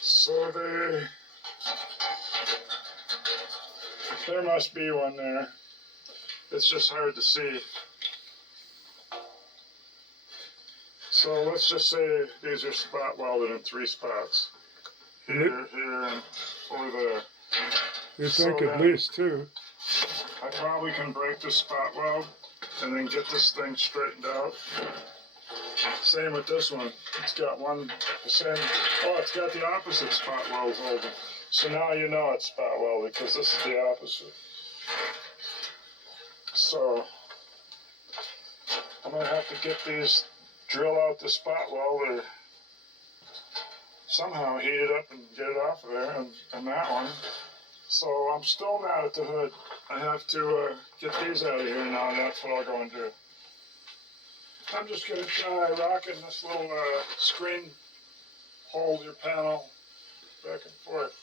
so there must be one there. It's just hard to see. So let's just say these are spot welded in 3 spots. Here, here, and over there. You think at least 2. I probably can break this spot weld and then get this thing straightened out. Same with this one. It's got the same, it's got the opposite spot weld holding. So now you know it's spot welded because this is the opposite. So I'm going to have to get these, drill out the spot weld or somehow heat it up and get it off of there, and that one. So I'm still not at the hood. I have to get these out of here now, and that's what I'll go and do. I'm just going to try rocking this little screen holder panel back and forth.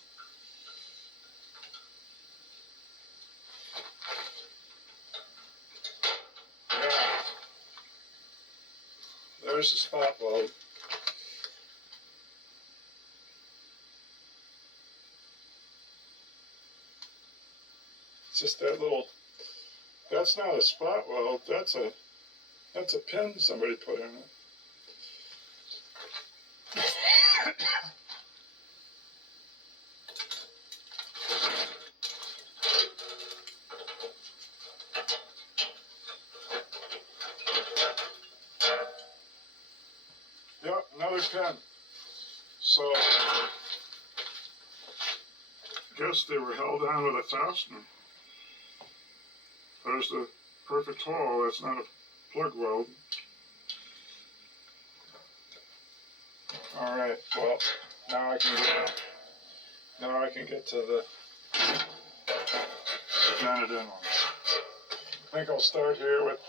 Yeah. There's the spot weld. It's just that little, that's not a spot weld, that's a pin somebody put in it. pin. So, I guess they were held on with a fastener. There's the perfect hole. That's not a plug weld. All right. Well, now I can get to the dented in one. I think I'll start here with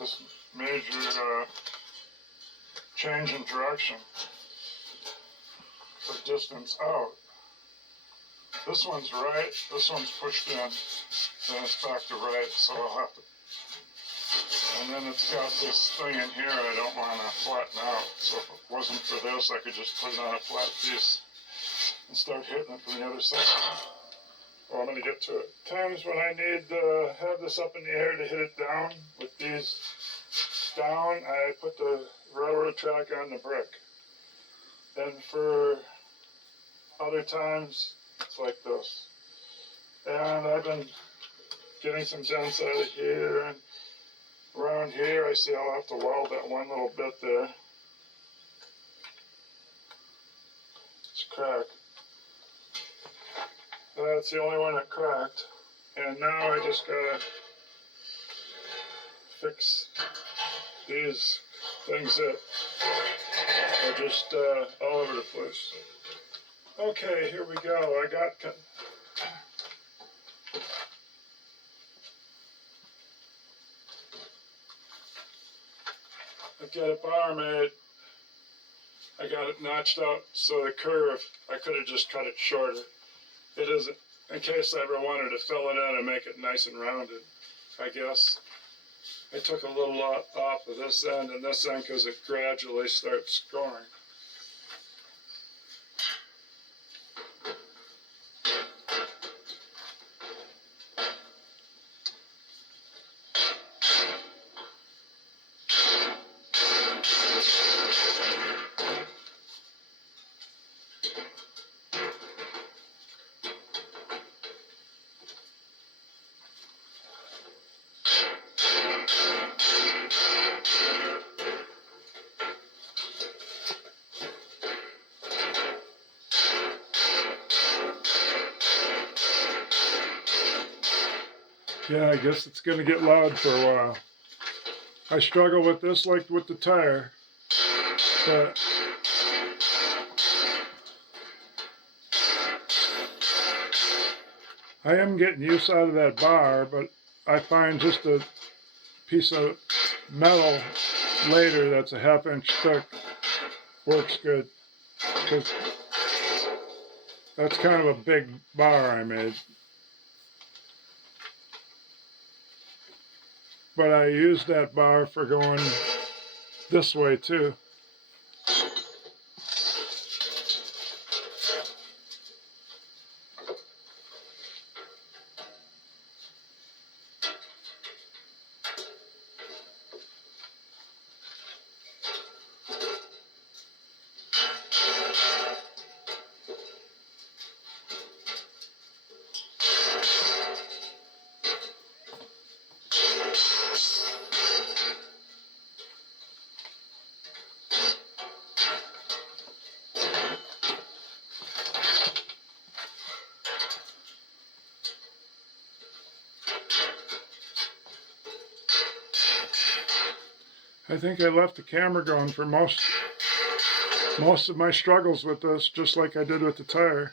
this major change in direction for distance out. This one's right, this one's pushed in, then it's back to right, so I'll have to. And then it's got this thing in here I don't want to flatten out, so if it wasn't for this, I could just put it on a flat piece and start hitting it from the other side. Well, I'm going to get to it. Times when I need to have this up in the air to hit it down, with these down, I put the railroad track on the brick. And for other times, it's like this. And I've been getting some dents out of here, and around here I see I'll have to weld that one little bit there. It's cracked. That's the only one that cracked. And now I just gotta fix these things that are just all over the place. Okay, here we go. I've got a bar made. I got it notched out so the curve, I could have just cut it shorter. It isn't, in case I ever wanted to fill it in and make it nice and rounded, I guess. I took a little lot off of this end and this end because it gradually starts scoring. Yeah, I guess it's going to get loud for a while. I struggle with this like with the tire, but I am getting use out of that bar, but I find just a piece of metal later that's a half-inch thick works good, because that's kind of a big bar I made. But I use that bar for going this way too. I think I left the camera going for most of my struggles with this, just like I did with the tire.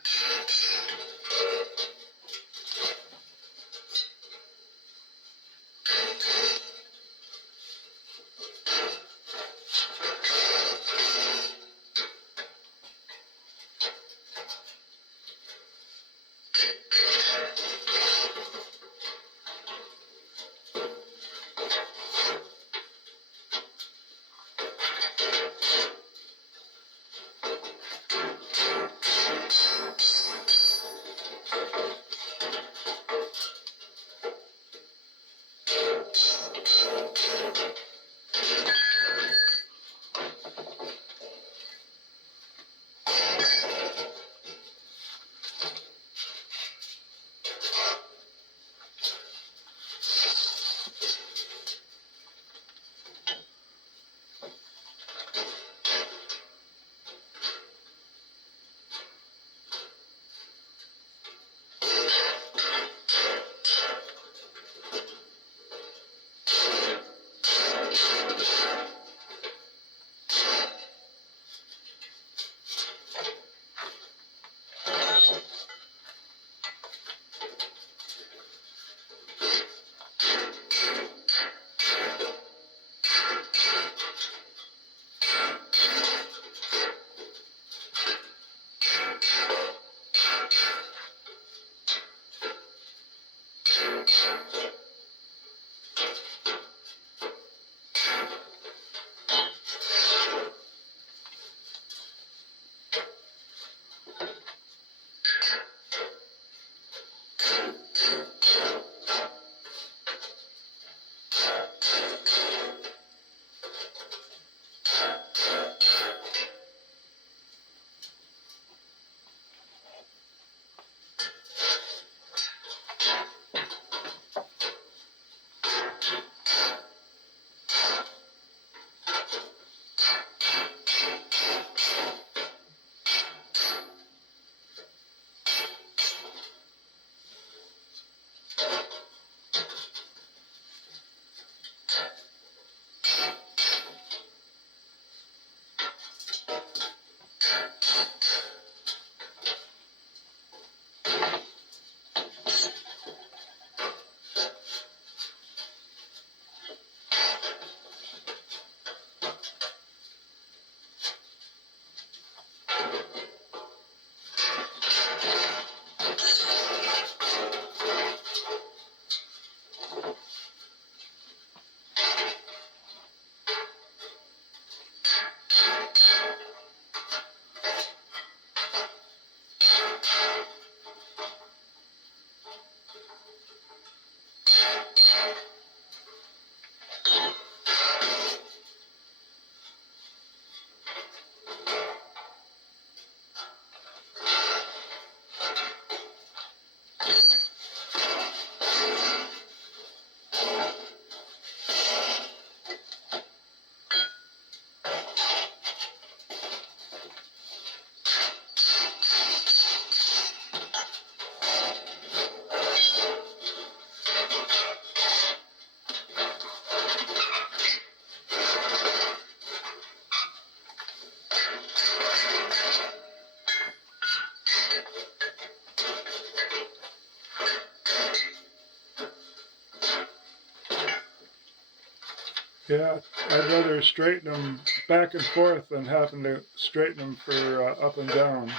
Yeah, I'd rather straighten them back and forth than having to straighten them for up and down.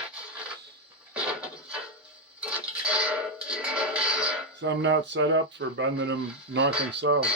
So I'm not set up for bending them north and south.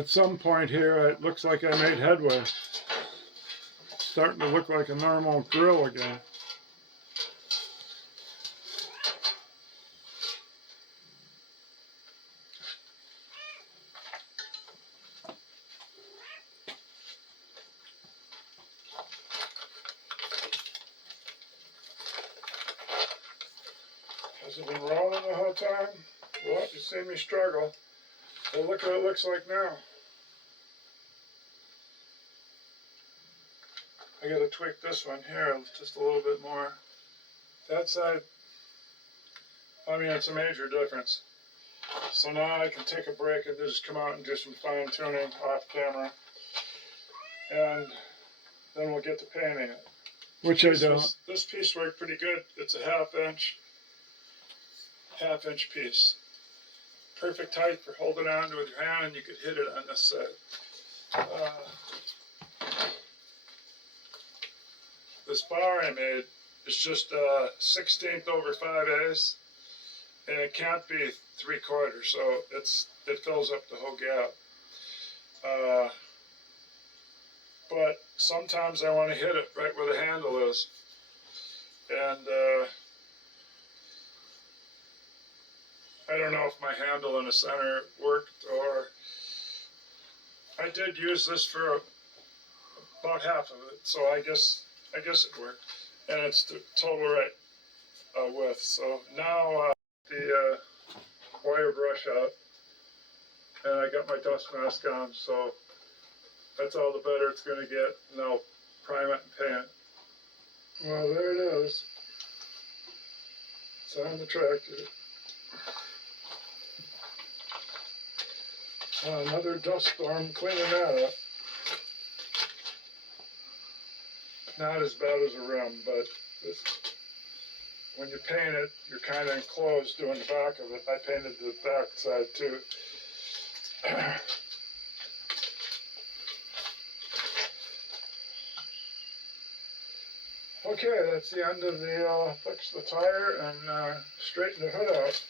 At some point here, it looks like I made headway. It's starting to look like a normal grill again. Has it been rolling the whole time? Well, you see me struggle. Well, look what it looks like now. I gotta tweak this one here just a little bit more. That side, I mean, it's a major difference. So now I can take a break and just come out and do some fine tuning off camera. And then we'll get to painting it. Which I don't. This piece worked pretty good. It's a half inch piece. Perfect height for holding on to with your hand, and you could hit it on this side. This bar I made is just 1/16 over 5/8, and it can't be 3/4, so it fills up the whole gap. But sometimes I want to hit it right where the handle is, and I don't know if my handle in the center worked, or I did use this for about half of it, so I guess it worked, and it's the total right width. So now the wire brush out, and I got my dust mask on, so that's all the better it's going to get, and I'll prime it and paint it. Well, there it is. It's on the tractor. Another dust storm, cleaning that up. Not as bad as a rim, but when you paint it, you're kind of enclosed doing the back of it. I painted the back side too. Okay, that's the end of the fix the tire and straighten the hood out.